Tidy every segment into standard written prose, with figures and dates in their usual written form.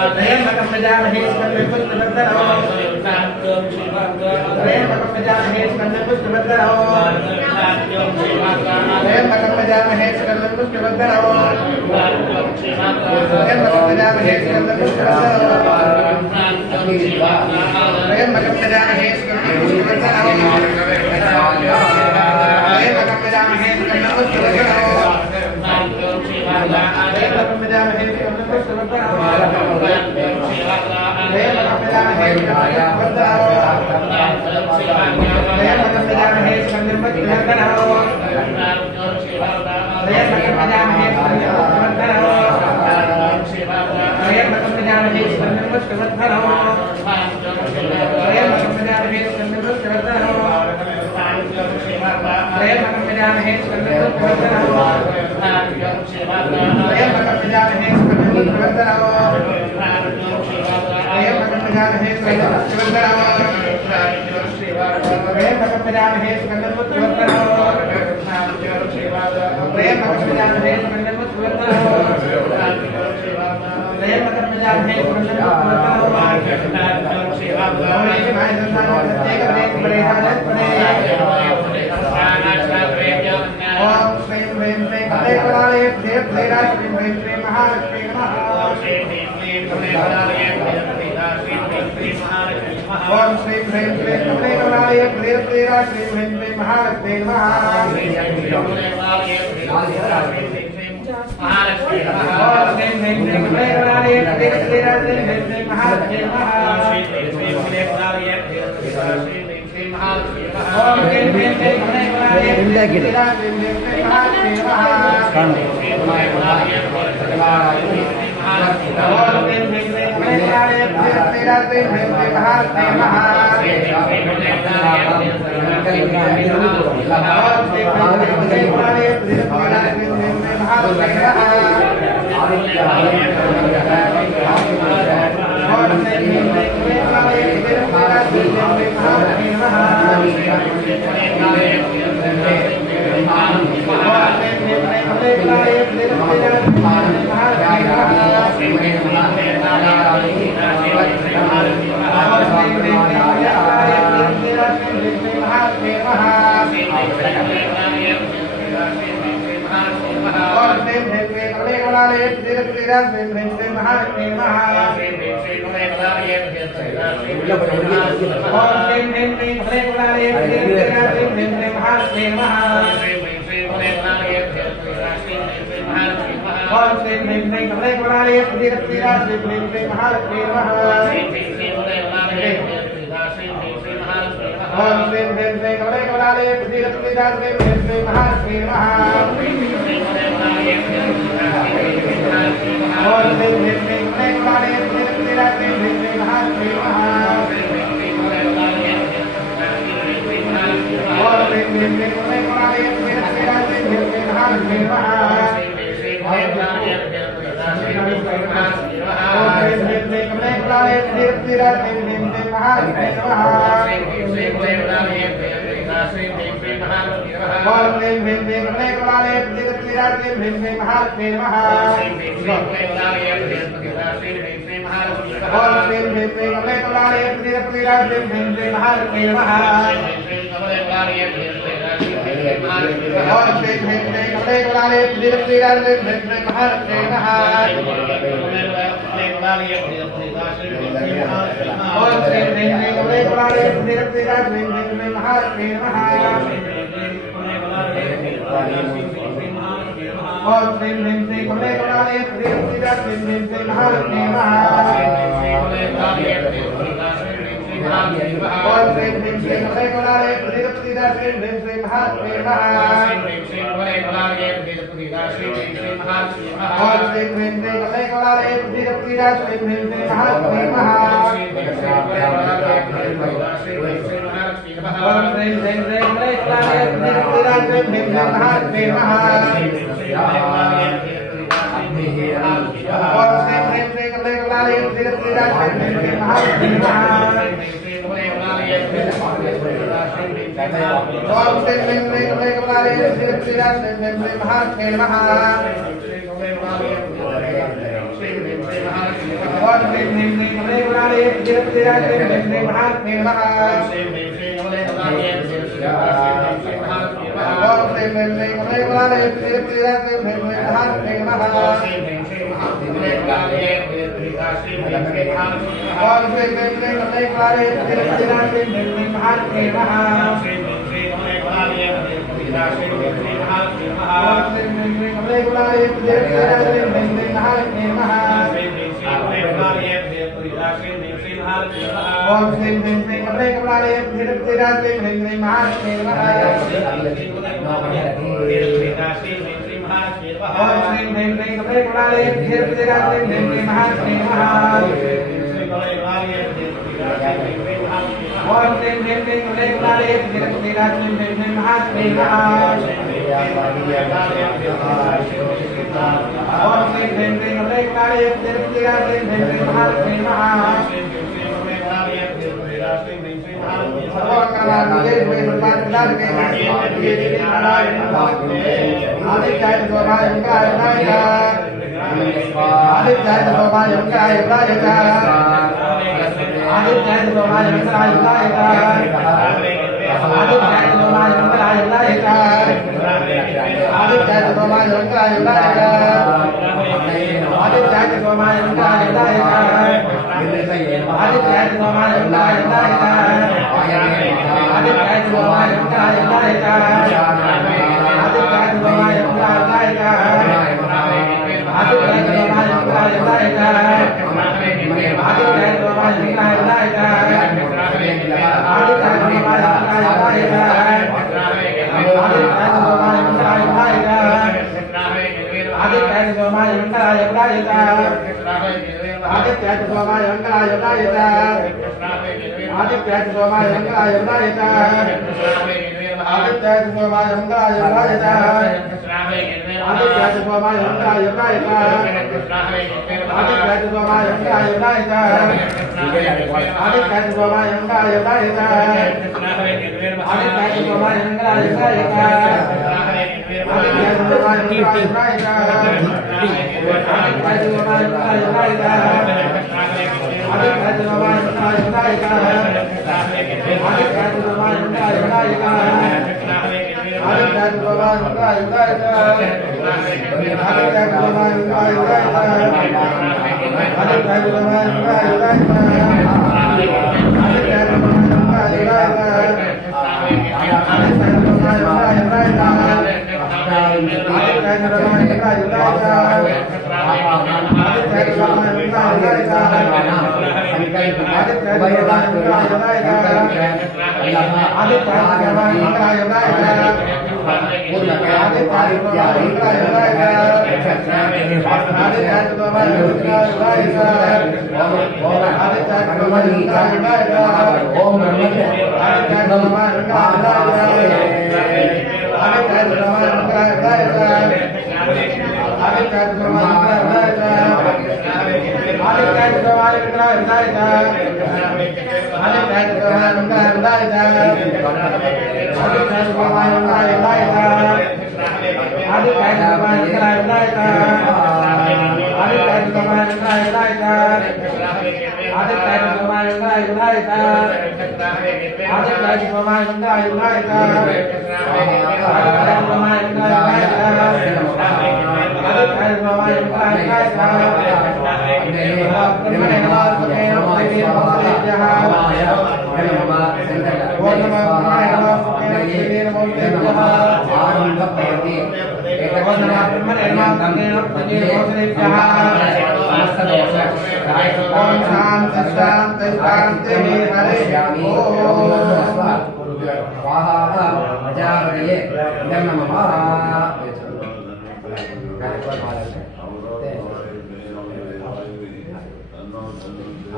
त्र्यंबकं यजामहे स्कन्दपुष्टवर्धनम् त्र्यंबकं यजामहे स्कन्दपुष्टवर्धनम् त्र्यंबकं यजामहे स्कन्दपुष्टवर्धनम् त्र्यंबकं यजामहे स्कन्दपुष्टवर्धनम् त्र्यंबकं यजामहे स्कन्दपुष्टवर्धनम् त्र्यंबकं यजामहे स्कन्दपुष्टवर्धनम् ओम श्री ह्रीं क्लीं कमलेकमलाय प्रिय प्रिया श्री ह्रीं क्लीं महालक्ष्मी नमः ओम श्री ह्रीं क्लीं कमलेकमलाय प्रिय प्रिया श्री ह्रीं क्लीं महालक्ष्मी नमः ओम श्री ह्रीं क्लीं कमलेकमलाय प्रिय प्रिया श्री ह्रीं क्लीं महालक्ष्मी नमः ओम श्री ह्रीं क्लीं कमलेकमलाय प्रिय प्रिया श्री ह्रीं क्लीं महालक्ष्मी नमः ओम श्री ह्रीं क्लीं कमलेकमलाय ओम श्री ह्रीं श्रीं कमले कमलालये श्रीराज श्री ह्रीं श्रीं महात्मे नमः श्री ह्रीं श्रीं कमले कमलालये ओम श्री ह्रीं श्रीं कमले कमलालये श्रीराज श्री ह्रीं श्रीं महात्मे नमः श्री ह्रीं श्रीं कमले कमलालये श्रीराज श्री ह्रीं श्रीं महात्मे नमः ओम श्री ह्रीं श्रीं कमले कमलालये श्रीराज श्री ह्रीं श्रीं महात्मे नमः श्री ह्रीं श्रीं कमले कमलालये श्रीराज श्री ह्रीं श्रीं महात्मे नमः ओम श्री ह्रीं श्रीं कमले कमलालये श्रीराज श्री ह्रीं श्रीं महात्मे नमः श्री ह्रीं श्रीं कमले कमलालये श्रीराज श्री ह्रीं श्रीं महात्मे नमः ओम श्री ह्रीं श्रीं कमले कमलालये श्रीराज श्री ह्रीं श्रीं महात्मे नमः ओम श्री ह्रीं श्रीं कमले कमलालये श्रीराज श्री ह्रीं श्रीं महात्मे नमः ओम श्री ह्रीं श्रीं कमले कमलालये श्रीराज श्री ह्रीं श्रीं महात्मे नमः ओम श्री ह्रीं श्रीं कमले कमलालये श्रीराज श्री ह्रीं श्रीं महात्मे नमः सर्वकर्माणि विष्णुपादाय आदित्याय सोमाय ओंकाराय आदित्याय सोमाय ओंकाराय आदित्याय सोमाय ओंकाराय आदित्याय सोमाय ओंकाराय आदित्याय सोमाय ओंकाराय आदित्याय सोमाय ओंकाराय आदित्याय सोमाय ओंकाराय आदित्याय सोमाय ओंकाराय आदित्याय सोमाय ओंकाराय आदित्याय सोमाय ओंकाराय आदित्याय सोमाय ओंकाराय आदित्याय सोमाय आदित्याय सोमाय ओंकाराय आदित्याय सोमाय ओंकाराय आदित्याय सोमाय ओंकाराय आदित्याय सोमाय ओंकाराय आदित्याय सोमाय ओंकाराय आदित्याय सोमाय ओंकाराय आदित्याय सोमाय ओंकाराय आदित्याय सोमाय ओंकाराय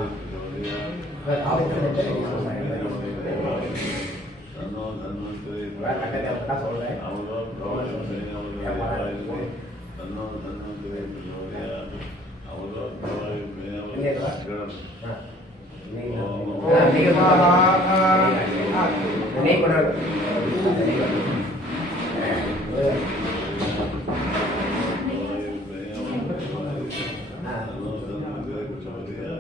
आदित्याय सोमाय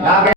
स्वाहा